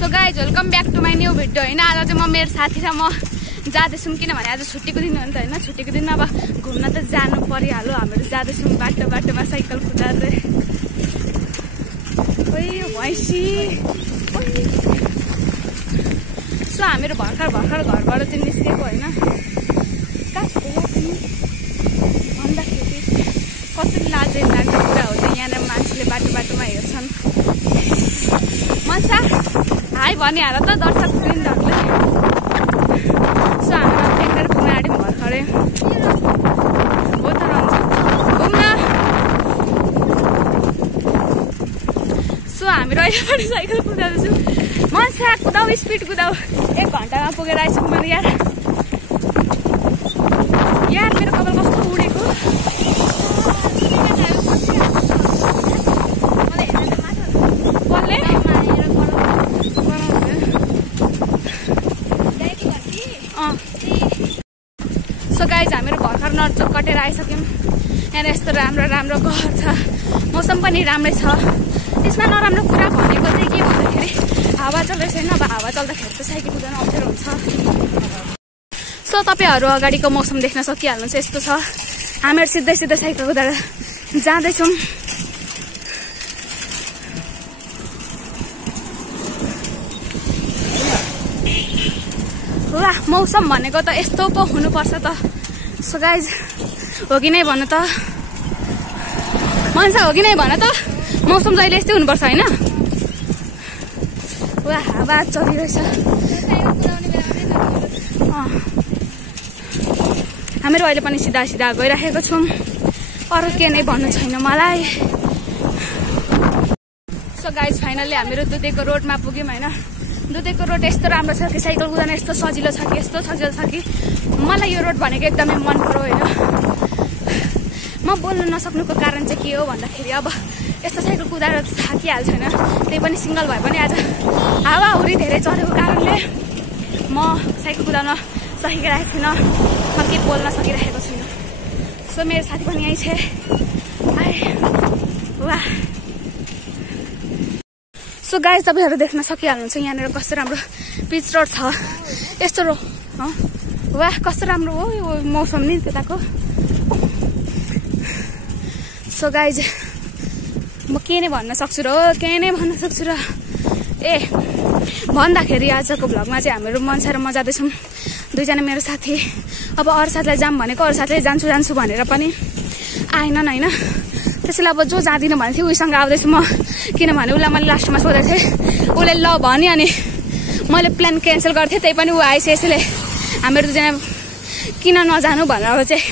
So guys welcome back to my new video होइन। आज चाहिँ म मेरो साथी र म जाँदैछौँ किनभने आज छुट्टीको दिन हो नि त होइन। छुट्टीको दिन अब घुम्न त जानु परिहाल्यो। हामीहरू जाँदैछौँ बाटोमा साइकल कुदाएर। भैँसी सो हामीहरू भर्खर घरबाट चाहिँ निस्केको होइन। भन्दाखेरि कति लाजै लाग्ने कुरा हो चाहिँ यहाँनिर मान्छेले बाटोमा हेर्छन्। मसा हाई भनिहाल त दर्शक वृन्दहरूले। सो हाम्रो टेन्डर पुग्न आँट्यौँ भर्खरै हो त रहन्छ घुम्न। सो हामीहरू अहिलेबाट साइकल कुदाउँदैछौँ। मसा कुदाऊ स्पिड कुदाऊ। 1 घन्टामा पुगेर आइसक्यो मैले यार मेरो कपाल कस्तो उडेको। सो गाइज हामीहरू भर्खर नर्चोक कटेर आइसक्यौँ। यहाँ यस्तो राम्रो घर छ, मौसम पनि राम्रै छ। यसमा नराम्रो कुरा भनेको चाहिँ के भन्दाखेरि हावा चल्दैछ होइन। अब हावा चल्दाखेरि त साइकल कुदाउनु अप्ठ्यारो हुन्छ। सो तपाईँहरू अगाडिको मौसम देख्न सकिहाल्नुहुन्छ। यस्तो छ हामीहरू सिधै साइकल कुदाएर जाँदैछौँ। वाह मौसम भनेको त यस्तो पो हुनुपर्छ त। सो गाइज हो कि नै भन्नु त मान्छे हो कि नै भन त। मौसम जहिले यस्तै हुनुपर्छ होइन। वाह हावा चलिरहेछ। हामीहरू अहिले पनि सिधा गइराखेको छौँ। अरू के नै भन्नु छैन मलाई। सो गाइज फाइनल्ली हामीहरू दुधेको रोडमा पुग्यौँ होइन। दुधेको रोड यस्तो राम्रो छ कि साइकल कुदाउन यस्तो सजिलो छ कि मलाई यो रोड भनेको एकदमै मन पर्यो होइन। म बोल्न नसक्नुको कारण चाहिँ के हो भन्दाखेरि अब यस्तो साइकल कुदाएर थाकिहाल्छ होइन। त्यही पनि सिङ्गल भए पनि आज हावाहुरी धेरै चढेको कारणले म साइकल कुदाउन सकिरहेको थिइनँ। म के बोल्न सकिरहेको छुइनँ। सो मेरो साथी पनि यहीँ छ। वाह सो गाइज तपाईँहरू देख्न सकिहाल्नुहुन्छ यहाँनिर कस्तो राम्रो पिच रोड छ। यस्तो वाह कस्तो राम्रो हो यो मौसम नि त्यताको। सो गाइज म के नै भन्न सक्छु र भन्दाखेरि आजको भ्लगमा चाहिँ हामीहरू मनसा र म जाँदैछौँ। 2 जना मेरो साथी। अब अरू साथीलाई जाऊँ भनेको अरू साथीले जान्छु भनेर पनि आएनन् होइन। त्यसैले अब जो जाँदिनँ भने थियो उसँग आउँदैछु म। किनभने उसलाई मैले लास्टमा सोधेको थिएँ, उसले ल भन्यो अनि मैले प्लान क्यान्सल गर्थेँ। त्यही पनि ऊ आएछ। यसैले हामीहरू 2 जना किन नजानु भनेर चाहिँ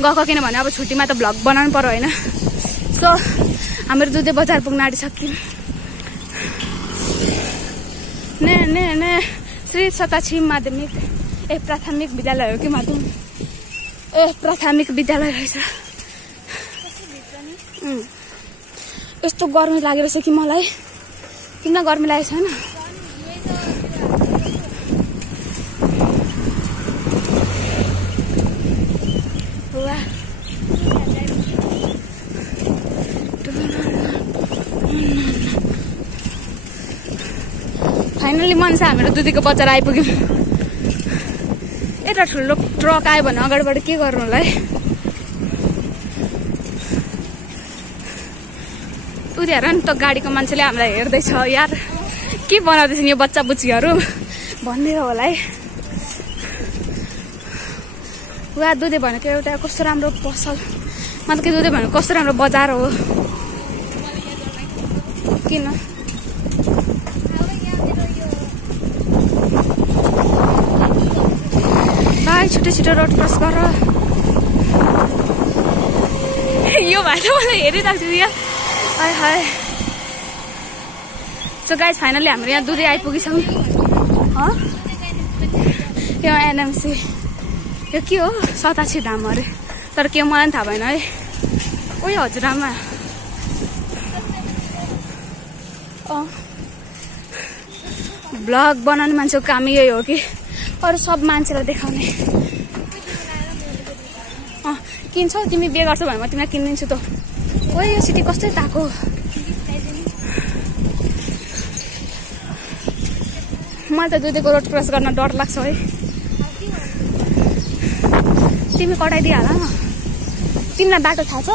गएको। किनभने अब छुट्टीमा त भ्लग बनाउनु पर्यो होइन। सो हामीहरू दुधे बजार पुग्न आँटिसक्यौँ। ने श्री सताछी माध्यमिक प्राथमिक विद्यालय हो कि माध्यमिक प्राथमिक विद्यालय रहेछ। यस्तो गर्मी लागिरहेछ कि मलाई। किन गर्मी लागेको छैन। फाइनली मनसा हामीहरू दुधीको बजार आइपुग्यौँ। यता ठुलो ट्रक आयो भने अगाडिबाट के गर्नु होला है। उनीहरू नि त गाडीको मान्छेले हामीलाई हेर्दैछ यार के बनाउँदैछन् यो बच्चा बुच्चीहरू भनिदियो होला है। वा दुधे भनेको एउटा कस्तो राम्रो पसल मतलब कि दुधे भनेको कस्तो राम्रो बजार हो। किन भाइ छिटो रोड क्रस गर। यो भाइ त मलाई हेरिरहेको छु यार। हाय सो गाइज फाइनली हाम्रो यहाँ दुधे आइपुगिसक्यौँ। यो एनएमसी यो के हो सताछी धाम अरे। तर के मलाई पनि थाहा भएन है। ओइ हजुरआमा भ्लग बनाउने मान्छेको काम यही हो कि अरू सब मान्छेलाई देखाउने। किन्छौ तिमी बिहे गर्छौ भने म तिमीलाई किनिदिन्छु त। ओइ यो सिटी कस्तै ताको मलाई त दुधेको रोड क्रस गर्न डर लाग्छ है। तिमी कटाइदिइहाल न। तिमीलाई बाटो थाहा छ?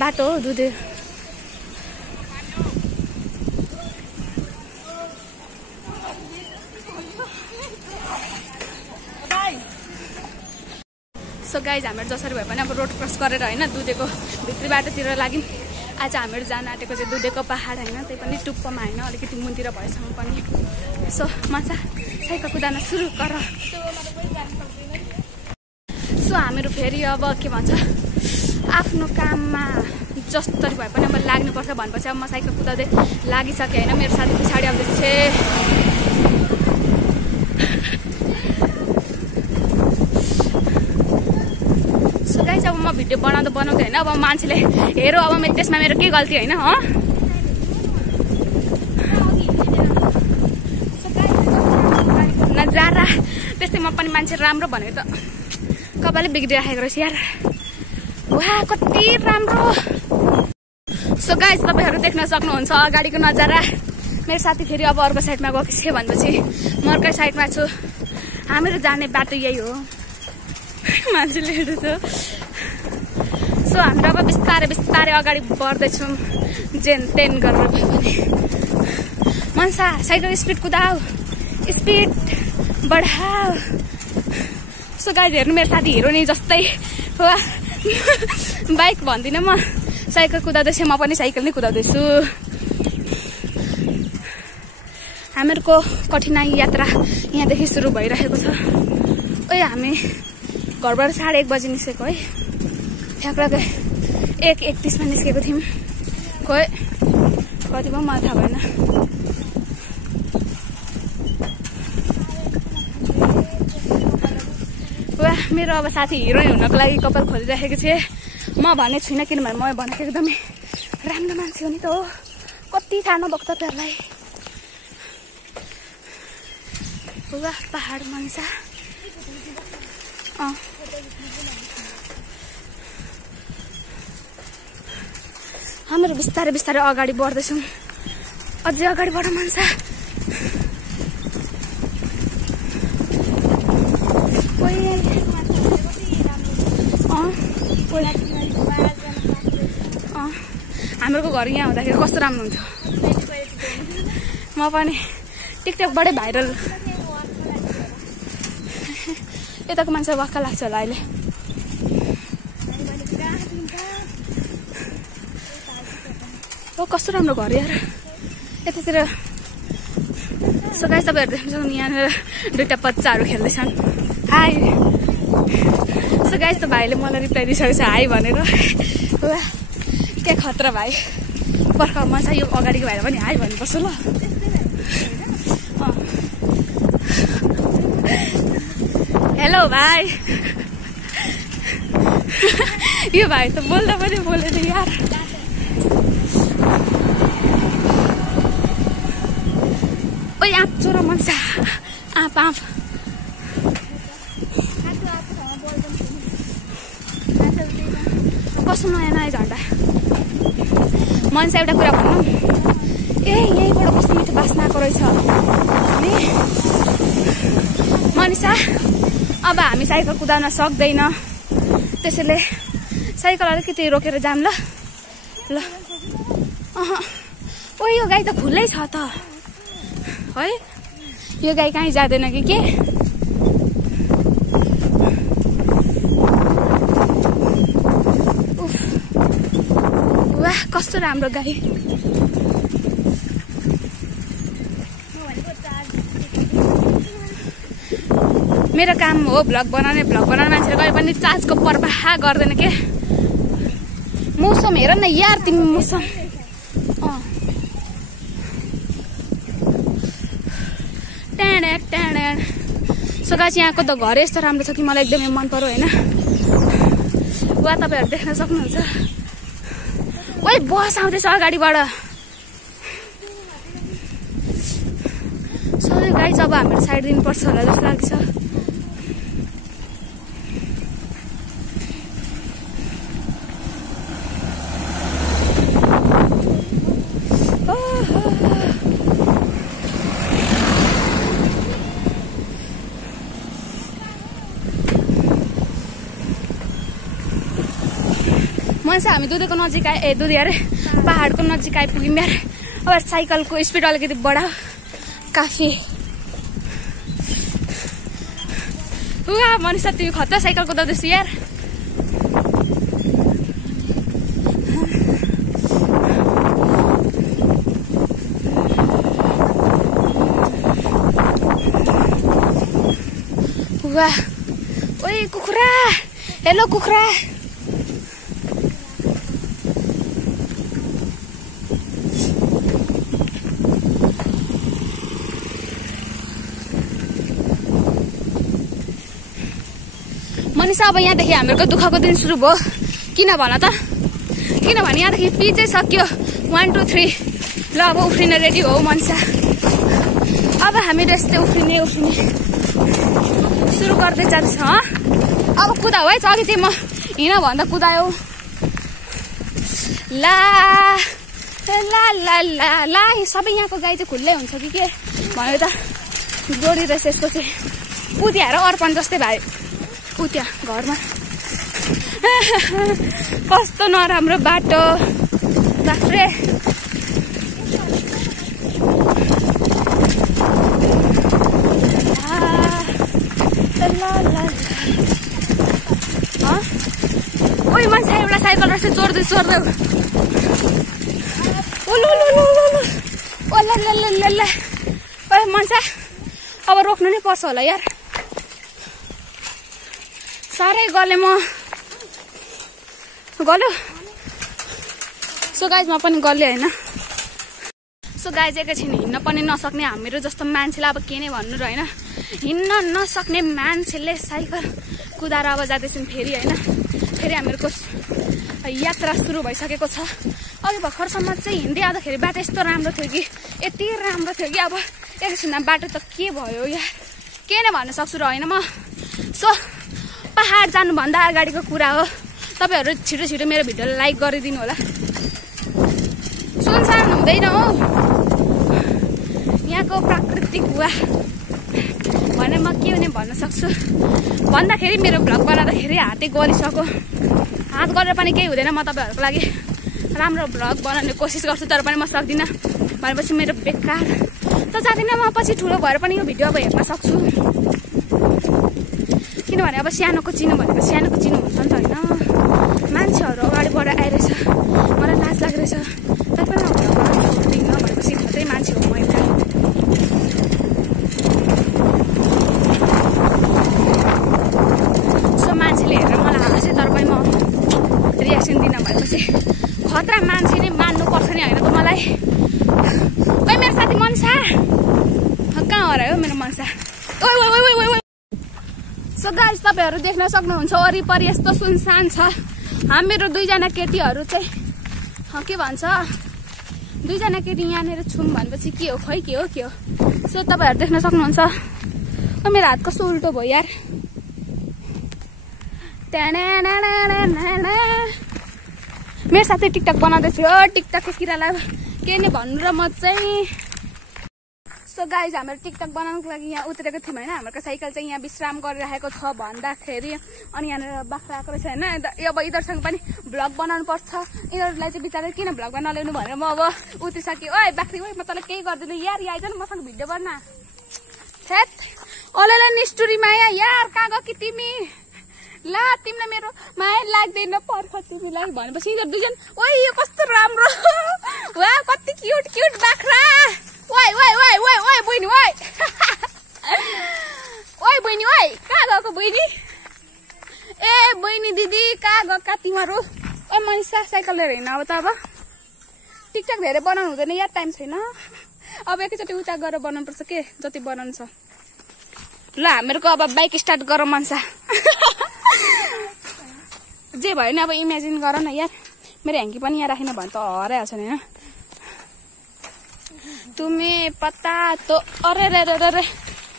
बाटो हो दुधे। सो गाइज हामीहरू जसरी भए पनि अब रोड क्रस गरेर होइन दुधेको भित्री बाटोतिर लाग्यौँ। आज हामीहरू जान आँटेको चाहिँ दुधेको पहाड होइन, त्यही पनि टुप्पोमा होइन, अलिकति मुनतिर भएसम्म पनि। सो मजा साइकल कुदाउन सुरु गर। सो हामीहरू फेरि अब के भन्छ आफ्नो काममा जसरी भए पनि अब लाग्नुपर्छ भनेपछि अब म साइकल कुदाउँदै लागिसकेँ होइन। मेरो साथी पछाडि आउँदैछ। सो गाइस अब म भिडियो बनाउँदै होइन, अब मान्छेले हेरो अब त्यसमा मेरो के गल्ती होइन हो। नजारा त्यस्तै म पनि मान्छे राम्रो भनेको त कपालै बिग्रिराखेको रहेछ यार। वाह कति राम्रो। सो गाइस तपाईँहरू देख्न सक्नुहुन्छ अगाडिको नजारा। मेरो साथी फेरि अब अर्को साइडमा गएको छ भनेपछि म अर्कै साइडमा छु। हामीहरू जाने बाटो यही हो। मान्छेले हेर्दैछ। सो हामीहरू अब बिस्तारै बिस्तारै अगाडि बढ्दैछौँ जेन तेन गरेर भयो भने। मनसा साइकल स्पिड कुदाऊ, स्पिड बढाऊ। सो गाइज हेर्नु मेरो साथी हिरो नि जस्तै वा बाइक भन्दिनँ म, साइकल कुदाउँदैछु। म पनि साइकल नै कुदाउँदैछु। हामीहरूको कठिनाई यात्रा यहाँदेखि सुरु भइरहेको छ। ओइ हामी घरबाट 1:30 बजी निस्केको है। ठ्याक्कै 1:31मा निस्केको थियौँ। खोइ कति भयो मलाई थाहा भएन। वाह मेरो अब साथी हिरोइन हुनको लागि कपाल खोलिराखेको थिएँ। म भने छुइनँ किनभने म भनेको एकदमै राम्रो मान्छे हो नि त हो। कति थाहा नभएको तपाईँहरूलाई। वाह पहाड मनसा। हामीहरू बिस्तारै बिस्तारै अगाडि बढ्दैछौँ। अझै अगाडि बढ मनसा। हाम्रो घर यहाँ हुँदाखेरि कस्तो राम्रो हुन्थ्यो। म पनि टिकटकबाटै भाइरल। यताको मान्छे वाक्क लाग्छ होला अहिले। ओ कस्तो राम्रो घर यार यतातिर। सो गाइस तपाईँहरू देख्न सक्नुहुन्छ यहाँनिर दुईवटा बच्चाहरू खेल्दैछन्। हाई। सो गाइस त भाइले मलाई रिप्लाई दिइसकेको छ हाई भनेर। वाह के खतरा भाइ। बर्खा मजा यो अगाडिको भाइलाई पनि हाई भन्नुपर्छ ल। हेलो भाइ। यो भाइ त बोल्दा पनि बोलेन यार। ओइ आँप चोर मनसा। आँप आँप। कस्तो नयाँ नयाँ झन्डा। मनसा एउटा कुरा भनौँ। यहीँबाट कस्तो मिठो बास्ना आएको रहेछ नि। मनिषा अब हामी साइकल कुदाउन सक्दैन, त्यसैले साइकल अलिकति रोकेर जाऊँ ल। ल ओ यो गाई त खुल्लै छ त है। यो गाई कहीँ जाँदैन कि के। वाह कस्तो राम्रो गाई। मेरो काम हो भ्लग बनाउने मान्छेले कहिले पनि चार्जको पर्वाह गर्दैन के। मौसम हेर न यार तिमी मौसम। सो गाइस यहाँको त घर यस्तो राम्रो छ कि मलाई एकदमै मन पर्यो होइन। वा तपाईँहरू देख्न सक्नुहुन्छ। ओइ बस आउँदैछ अगाडिबाट। सो गाइस अब हामीहरू साइड दिनुपर्छ होला जस्तो लाग्छ। मान्छे हामी दुधेको नजिक दुधे अरे पहाडको नजिक आइपुग्यौँ यार। अब साइकलको स्पिड अलिकति बढाऊ काफी। मनिषा तिमी खतरा साइकल कुदाउँदैछु यार। वाह ओए कुखुरा, हेलो कुखुरा। मनिषा अब यहाँदेखि हामीहरूको दुःखको दिन सुरु भयो। किन भन त, किनभने यहाँदेखि पिचै सक्यो। 1 2 3 ल अब उफ्रिन रेडी हो मनिषा। अब हामी यस्तै उफ्रिने सुरु गर्दै जान्छ। अब कुदाऊ है, अघि चाहिँ म हिँड भन्दा कुदायो। ला ला ला ला ला सबै यहाँको गाई चाहिँ खुल्लै हुन्छ कि के भन्यो त। जोडी रहेछ यसको चाहिँ। पुत्या र अर्पण जस्तै भाइ पुत्या घरमा। कस्तो नराम्रो बाटो बाफ्रे। ओइ मान्छे एउटा साइकल रहेछ चोर्दै ओइ मान्छे अब रोक्नु नै पर्छ होला यार। साह्रै गले म गल्यो। सो गाइज म पनि गल्यो होइन। सो गाइज एकैछिन हिँड्न पनि नसक्ने हामीहरू जस्तो मान्छेलाई अब के नै भन्नु र होइन। हिँड्न नसक्ने मान्छेले साइकल कुदाएर अब जाँदैछौँ फेरि होइन। फेरि हामीहरूको यात्रा सुरु भइसकेको छ। अघि भर्खरसम्म चाहिँ हिँड्दै आउँदाखेरि बाटो यस्तो राम्रो थियो कि यति राम्रो थियो कि अब एकैछिनमा बाटो त के भयो यार, के नै भन्न सक्छु र होइन म। सो पहाड जानुभन्दा अगाडिको कुरा हो। तपाईँहरू छिटो छिटो मेरो भिडियोलाई लाइक गरिदिनु होला। सुनसान हुँदैन हो यहाँको प्राकृतिक हुवा भने म के हुने भन्न सक्छु भन्दाखेरि मेरो भ्लग बनाउँदाखेरि हातै गरिसक्यो। हात गरेर पनि केही हुँदैन। म तपाईँहरूको लागि राम्रो भ्लग बनाउने कोसिस गर्छु तर पनि म सक्दिनँ भनेपछि मेरो बेकार त जाँदिनँ। म पछि ठुलो भएर पनि यो भिडियो अब हेर्न सक्छु। किनभने अब सानोको चिनो भनेको सानोको चिनो हुन्छ नि त होइन। मान्छेहरू अगाडिबाट आइरहेछ मलाई लाज लागिरहेछ तैपनि म भ्लग बनाउनु सक्दिनँ भनेपछि खतरै मान्छे हो म एउटा। सो मान्छेले हेरेर मलाई हाँसे तर पनि म रियाक्सन दिन भएपछि खतरा मान्छे नै मान्नुपर्छ नि होइन त मलाई। ओइ मेरो साथी मनिषा कहाँ हरायो मेरो मनिषा। सो गाइस तपाईँहरू देख्न सक्नुहुन्छ वरिपरि यस्तो सुनसान छ। हामीहरू दुईजना केटीहरू चाहिँ के भन्छ दुईजना केटी यहाँनिर छौँ भनेपछि के हो खै के हो। सो तपाईँहरू देख्न सक्नुहुन्छ। मेरो हात कस्तो उल्टो भयो यार। मेरो साथी टिकटक बनाउँदै थियो। टिकटकको किरालाई के नै भन्नु र म चाहिँ। सो गाइज हामीहरू टिकटक बनाउनुको लागि यहाँ उत्रेको थियौँ होइन। हाम्रो साइकल चाहिँ यहाँ विश्राम गरिरहेको छ भन्दाखेरि अनि यहाँनिर बाख्रा आएको रहेछ होइन। अब यिनीहरूसँग पनि भ्लग बनाउनु पर्छ। यिनीहरूलाई चाहिँ बिचरा किन भ्लगमा नल्याउनु भनेर म अब उत्रिसकेँ। ओए बाख्री ओए म तँलाई केही गर्दिनँ यार, यहाँ आइज न मसँग भिडियो बना। थेट ओलेलाई निष्ठुरी माया यार कहाँ गयो कि तिमी। ला तिमीलाई मेरो माया लाग्दैन पर्ख तिमीलाई भनेपछि यिनीहरू दुईजना ओए यो कस्तो राम्रो वा कति क्युट क्युट बाख्रा। ओए ओए ओए ओए ओए बहिनी ओए ओए बहिनी ओए कहाँ गएको बहिनी। ए बहिनी दिदी कहाँ गएका तिमीहरू। ओ मनिषा साइकल लिएर हिँड्न अब त अब टिकटक धेरै बनाउनु हुँदैन यार, टाइम छैन। अब एकैचोटि उता गरेर बनाउनु पर्छ के जति बनाउनु छ। ल हामीहरूको अब बाइक स्टार्ट गरौँ मनिषा। जे भयो नि अब इमेजिन गर न यार। मेरो ह्याङ्की पनि यहाँ राखेन भने त हराइहाल्छ नि होइन। तुम्हें पता तो अरे रे रे रे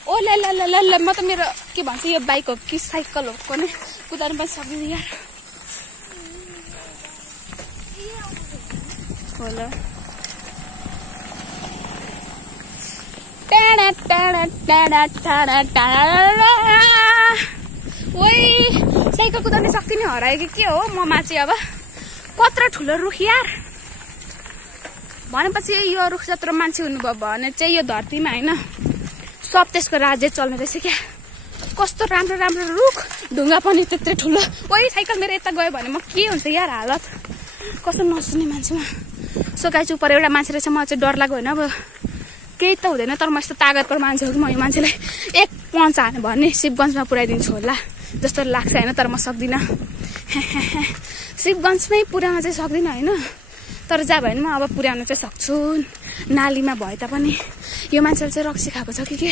ओ ले ले ले ले म त मेरो के भन्छ यो बाइक हो कि साइकल हो कुनै कुदाउनु पनि सक्दिनँ यार। होला टाडा टाडा टाडा टाडा टाडा ओइ साइकल कुदाउनु सक्दिनँ हरायो कि के हो ममा चाहिँ अब कत्रो ठुलो रुख यार भनेपछि यो रुख जत्रो मान्छे हुनुभयो भने चाहिँ यो धरतीमा हैन सब त्यसको राज्य चल्ने रहेछ क्या कस्तो राम्रो राम्रो रुख ढुङ्गा पनि त्यत्रै ठुलो ओइ साइकल मेरो यता गयो भने म के हुन्छ यार हालत कस्तो नसुन्ने मान्छेमा सो गाइस ऊपर एउटा मान्छे रहेछ मलाई चाहिँ डर लाग्यो हैन अब केही त हुँदैन तर म यस्तो तागतको मान्छे हो कि म यो मान्छेलाई एक पञ्च हाने भने शिवगञ्जमा पुर्याइदिन्छु होला जस्तो लाग्छ हैन तर म सक्दिनँ शिवगञ्जमै पुर्याउन चाहिँ सक्दिनँ हैन तर जहाँ भयो भने म अब पुर्याउन चाहिँ सक्छु नालीमा भए तापनि यो मान्छेले चाहिँ रक्सी खाएको छ कि के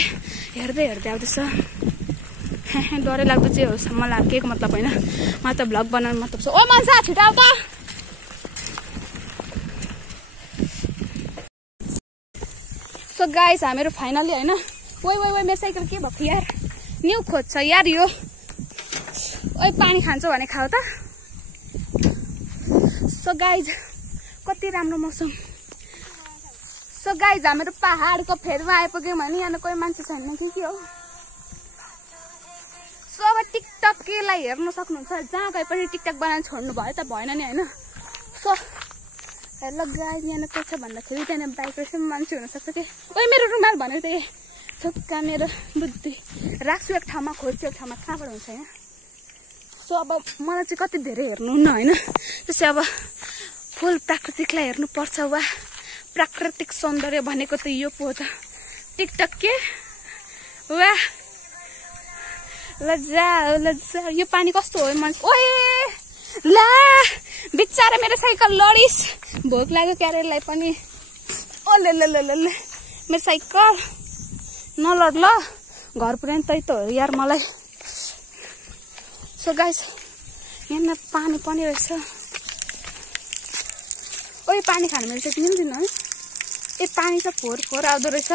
हेर्दै आउँदैछ डरै लाग्दो चाहिँ हो मलाई केको मतलब होइन म त भ्लग बनाउनु मतलब छ ओ मान्छे छिटो आऊ त सो गाइस हामीहरू फाइनली होइन ओइ मेरो साइकल के भएको यार न्यू खोज्छ यार यो ओइ पानी खान्छौ भने खाऊ त सो गाइज कति राम्रो मौसम सो गाइज हामीहरू पहाडको फेदमा आइपुग्यौँ भने यहाँ कोही मान्छे छैन कि हो सो अब टिकटकलाई हेर्न सक्नुहुन्छ जहाँ गए पनि टिकटक बनाउन छोड्नु भयो त भएन नि होइन सो हेलो गाइज यहाँ के छ भन्दाखेरि त्यहाँ बाइक रहेछ मान्छे हुनसक्छ कि ओइ मेरो रुमाल भनेको त थुक्का मेरो बुद्धि राख्छु एक ठाउँमा खोज्छु एक ठाउँमा कहाँबाट हुन्छ होइन सो अब मलाई चाहिँ कति धेरै हेर्नुहुन्न होइन त्यसै अब फुल प्राकृतिकलाई हेर्नुपर्छ वा प्राकृतिक सौन्दर्य भनेको त यो पो त टिकटक के वा लज्जा यो पानी कस्तो हो मान्छे ओए ला बिचारा मेरो साइकल लडिस भोक लाग्यो क्यारेललाई पनि ओ ले मेरो साइकल नलड ल घर पुऱ्याउनु तै त हो यार मलाई सो गाइस यहाँ पानी पनि रहेछ ओइ पानी खानु मेरो चाहिँ मिल्दैन है ए पानी चाहिँ फोहोर आउँदो रहेछ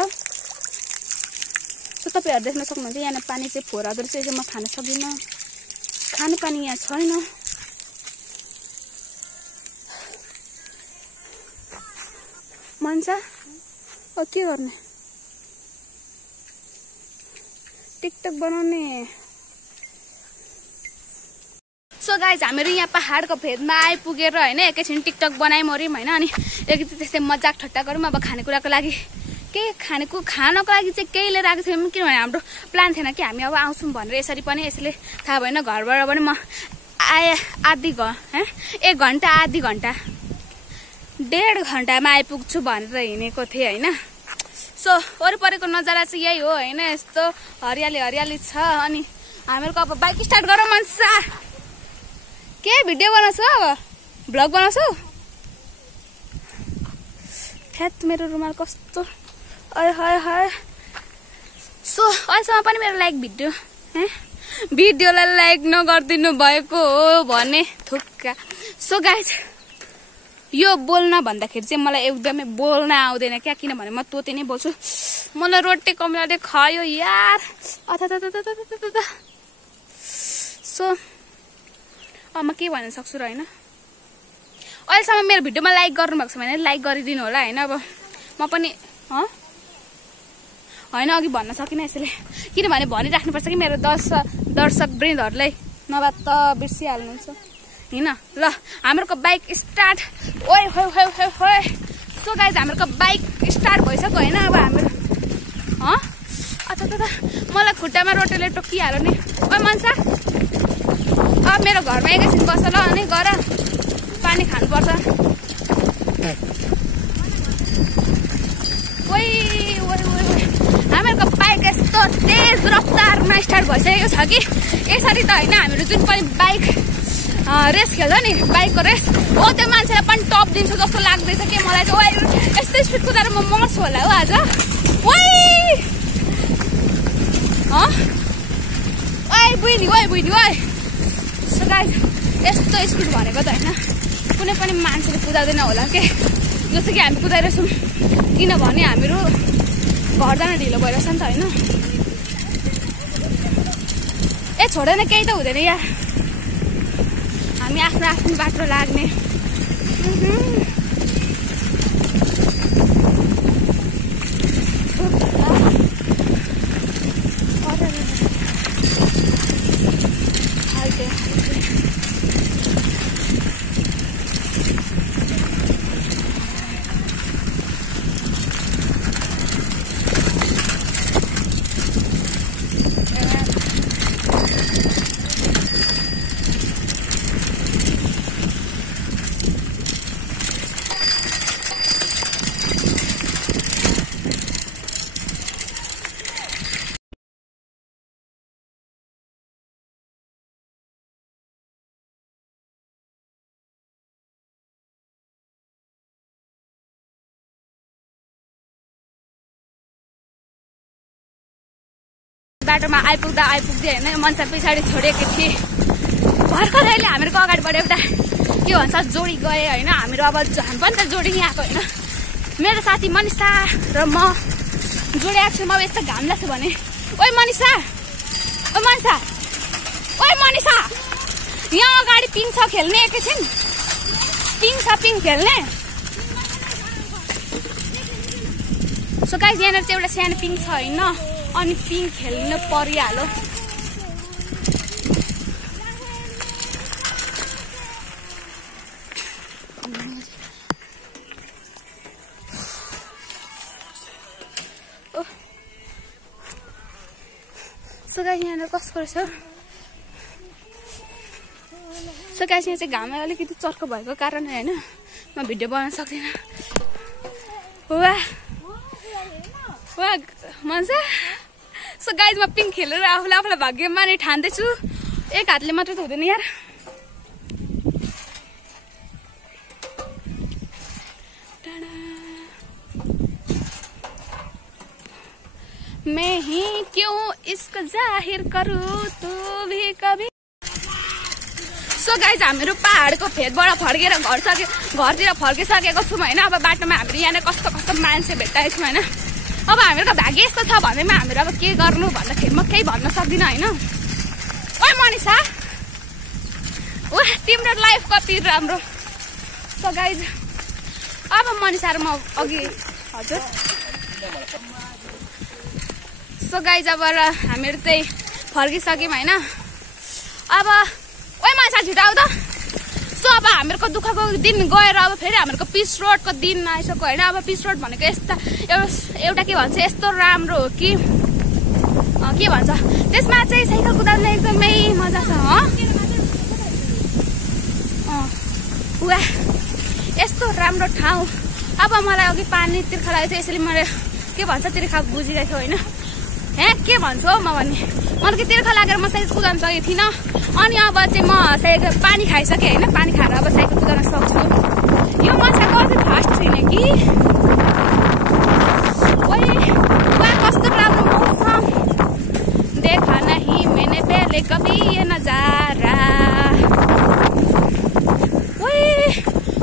सो तपाईँहरू देख्न सक्नुहुन्छ यहाँ पानी चाहिँ फोहोर आउँदो रहेछ यसो म खान सक्दिनँ खाने पानी यहाँ छैन मान्छे ओ के गर्ने टिकटक बनाउने सो गाइज हामीहरू यहाँ पहाडको भेदमा आइपुगेर होइन एकैछिन टिकटक बनाइमर्यौँ होइन अनि एकचोटि त्यस्तै मजाक ठट्टा गरौँ अब खानेकुराको लागि खानको लागि चाहिँ केही लिएर आएको थियौँ किनभने हाम्रो प्लान थिएन कि हामी अब आउँछौँ भनेर यसरी पनि यसले थाहा भएन घरबाट पनि म आएँ एक घन्टा आधी घन्टा 1.5 घन्टामा आइपुग्छु भनेर हिँडेको थिएँ होइन सो वरिपरिको नजारा चाहिँ यही हो होइन यस्तो हरियाली छ अनि हामीहरूको अब बाइक स्टार्ट गरौँ मान्छे के भिडियो बनाउँछौ अब भ्लग बनाउँछौ थ्यात मेरो रुमाल कस्तो हाय सो अहिलेसम्म पनि मेरो लाइक भिडियोलाई लाइक नगरिदिनु भएको हो भने थुक्का सो गाइज यो बोल्न भन्दाखेरि चाहिँ मलाई एकदमै बोल्न आउँदैन क्या किनभने म तोते नै बोल्छु मलाई रोटी कमिलाले खायो यार सो अब म के भन्न सक्छु र होइन अहिलेसम्म मेरो भिडियोमा लाइक गर्नुभएको छ भने लाइक गरिदिनु होला होइन अब म पनि होइन अघि भन्न सकिनँ यसैले किनभने भनिराख्नुपर्छ कि मेरो दर्शक वृन्दहरूलाई नभए त बिर्सिहाल्नुहुन्छ होइन ल हाम्रो बाइक स्टार्ट ओए होय सो गाइज हाम्रो बाइक स्टार्ट भइसक्यो होइन अब हाम्रो अच्छा मलाई खुट्टामा रोटीले टोकिहाल्यो नि ओए मान्छे अब मेरो घरमा एकैछिन बस्छ ल अनि गर पानी खानुपर्छ ओइ हाम्रो बाइक यस्तो तेज रफ्तारमा स्टार्ट भइसकेको छ कि यसरी त होइन हामीहरू जुन पनि बाइक रेस खेल्छ नि बाइकको रेस हो त्यो मान्छेलाई पनि टप दिन्छु जस्तो लाग्दैछ कि मलाई चाहिँ ओइ यस्तो स्पिड कुदाएर म मर्छु होला हो आज ओइ बुझ्नु सो गाइस यस्तो स्पिड भनेको त होइन कुनै पनि मान्छेले कुदाउँदैन होला के जस्तो कि हामी कुदाइरहेछौँ किनभने हामीहरू घर जान ढिलो भइरहेछ नि त होइन ए छोडेन केही त हुँदैन यार हामी आफ्नो बाटो लाग्ने बाटोमा आइपुग्दै होइन मनसा पछाडि छोडेको थिएँ। भर्खरैले हामीहरूको अगाडिबाट एउटा के भन्छ जोडी गए होइन। हामीहरू अब हामी पनि त जोडी नि आएको होइन। मेरो साथी मनिषा र म जोडी आएको छु। म यस्तो घाम लाग्छ भने ओइ मनिषा यहाँ अगाडि पिङ छ खेल्ने एकैछिन। पिङ खेल्ने। सो गाइस यहाँनिर चाहिँ एउटा सानो पिङ छ होइन। अनि पिङ खेल्नु परिहाल्यो। सो गाइस यहाँनिर कसको रहेछ। सो गाइस यहाँ चाहिँ घाम अलिकति चर्को भएको कारण होइन म भिडियो बनाउन सक्दिनँ। वाह मजा। सो गाइस म पिङ खेलेर आफूलाई भाग्यमानी ठान्दैछु। एक हातले मात्र त हुँदैन यार। मैं ही क्यों इसको जाहिर करूं तू भी कभी। सो गाइस हामीहरू पहाडको फेदबाट फर्केर घरतिर फर्किसकेको छौँ होइन। अब बाटोमा हाम्रो यहाँनिर कस्तो मान्छे भेट्टाएको छौँ होइन। अब हामीहरूको भाग्य यस्तो छ भन्दैमा हामीहरू अब के गर्नु भन्दाखेरि म केही भन्न सक्दिनँ होइन। ओइ मनिषा तिम्रो लाइफ कति राम्रो। सो गाइस अब मनिषा र म अघि हजुर। सो गाइस अब हामीहरू चाहिँ फर्किसक्यौँ होइन। अब ओइ मान्छे छिटो आऊ त। सो अब हामीहरूको दुःखको दिन गएर अब फेरि हामीहरूको पिच रोडको दिन आइसक्यो होइन। अब पिच रोड भनेको एउटा के भन्छ यस्तो राम्रो हो कि के भन्छ त्यसमा चाहिँ साइकल कुदाउन एकदमै मजा छ। वाह यस्तो राम्रो ठाउँ। अब मलाई अघि पानी तिर्खा लागेको थियो यसैले मैले के भन्छ तिर्खा बुझिरहेको थियो होइन। के भन्छु हौ म भने मलाई के तिर्खा लागेर म साइकल कुदाउन सकेको थिइनँ। अनि अब चाहिँ म साइकल पानी खाइसकेँ होइन। पानी खाएर अब साइकल कुदाउन सक्छु। यो मान्छेको अझै फास्ट छैन कि। कस्तो राम्रो मौसम देखा नहीं मैंने पहले कभी ये नजारा।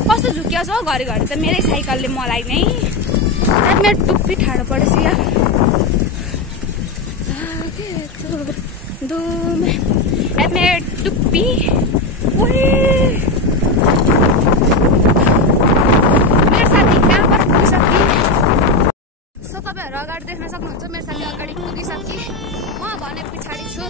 कस्तो झुक्यो छ हौ घरिघरि त मेरै साइकलले मलाई नै। मेरो टुप्पी ठाडो परेछ यार। मेरो टुप्पी मेरो साथी कहाँबाट पुगिसके। सो तपाईँहरू अगाडि देख्न सक्नुहुन्छ मेरो साथी अगाडि पुगिसके। म भने पछाडि छु।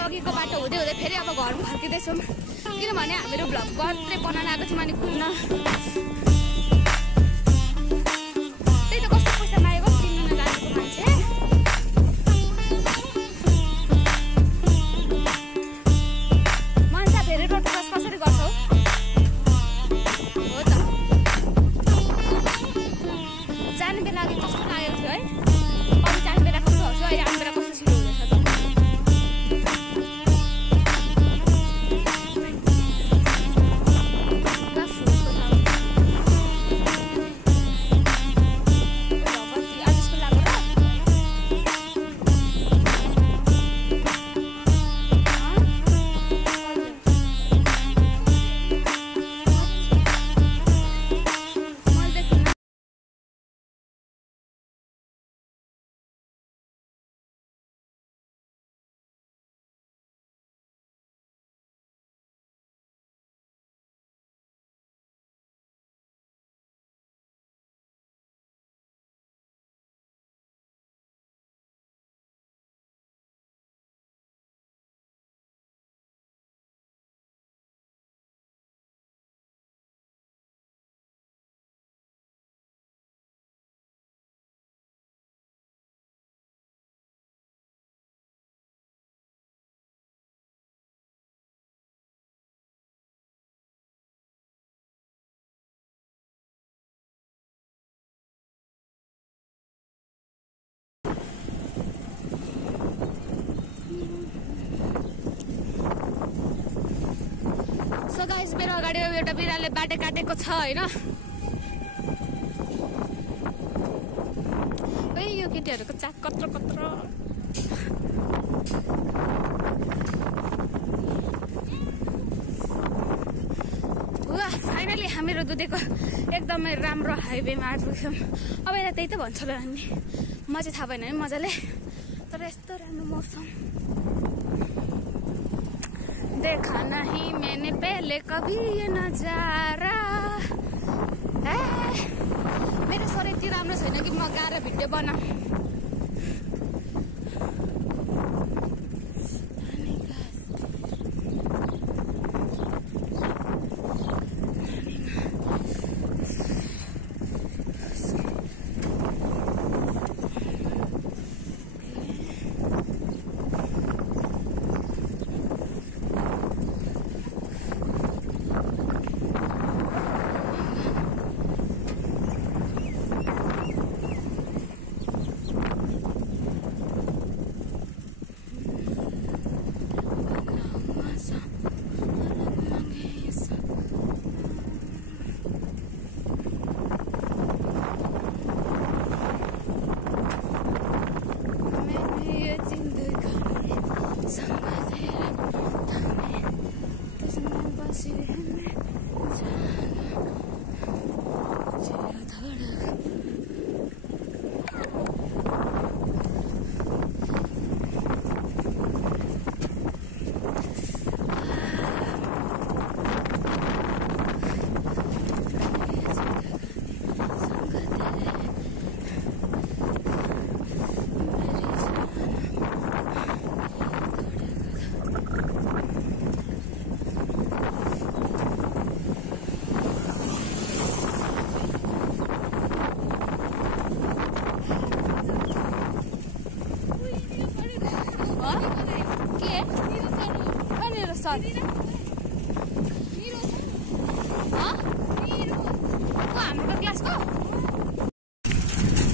अघिको बाटो हुँदै हुँदै फेरि अब घरमा फर्किँदैछौँ किनभने हामीहरू भ्लग मात्रै बनाउन आएको थियौँ अनि कुद्न त्यही त कस्तो पैसा मागेको चिन्नु नजानेको मान्छे मान्छे फेरि रोड क्रस कसरी गर्छौ हो त सो गाइस मेरो अगाडि एउटा बिरालोले बाटो काटेको छ हैन। ओइ यो केटीहरुको चाक कत्रो कत्रो। वाह फाइनली हामीहरु दुधेको एकदमै राम्रो हाइवेमा आइपुग्यौं। अब यहाँ त्यही त भन्छ ल हामी। म चाहिँ थाहा भएन है मजाले, तर यस्तो राम्रो मौसम देखा नहीं मैंने पहले कभी ये नजारा। मेरो स्वर यति राम्रो छैन कि म गाएर भिडियो बनाऊँ।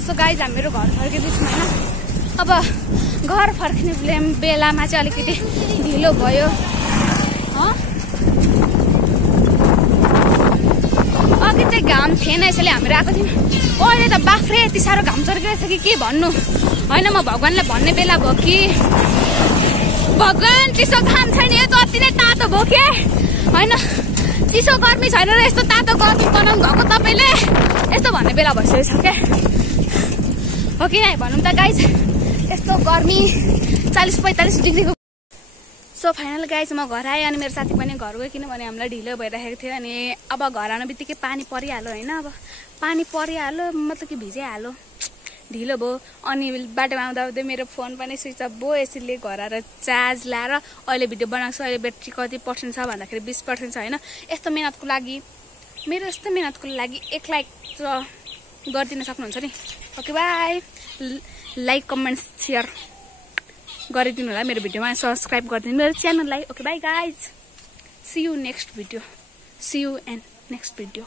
सो गाइज हामीहरू घर फर्किँदैछौँ होइन। अब घर फर्किने बेलामा चाहिँ अलिकति ढिलो भयो। अघि चाहिँ घाम थिएन यसैले हामीहरू आएको थियौँ। अहिले त बाफ्रे यति साह्रो घाम चर्किरहेछ कि के भन्नु होइन। म भगवान्लाई भन्ने बेला भयो कि भगवान् चिसो घाम छैन, यो त अति नै तातो भयो के होइन। चिसो गर्मी छैन र यस्तो तातो गर्मी बनाउनु भएको तपाईँले, यस्तो भन्ने बेला भइसकेको छ क्या हो कि नै भनौँ त गाइज। यस्तो गर्मी 40-45 डिग्रीको। सो फाइनल गाइज म घर आएँ अनि मेरो साथी पनि घर गयो, किनभने हामीलाई ढिलो भइरहेको थियो। अनि अब घर आउनु बित्तिकै पानी परिहाल्यो होइन। अब पानी परिहाल्यो मतलब कि भिजाइहाल्यो, ढिलो भयो। अनि बाटोमा आउँदा आउँदै मेरो फोन पनि स्विच अफ भयो। यसैले घर आएर चार्ज लाएर अहिले भिडियो बनाएको छु। अहिले ब्याट्री कति पर्सेन्ट छ भन्दाखेरि 20% छ होइन। यस्तो मेहनतको लागि, मेरो यस्तो मेहनतको लागि 1 लाइक गरिदिन सक्नुहुन्छ नि। Okay bye. Like comment share गरिदिनु होला मेरो भिडियोमा, सब्सक्राइब गरिदिनु मेरो च्यानललाई। Okay bye guys, see you next video, see you and next video.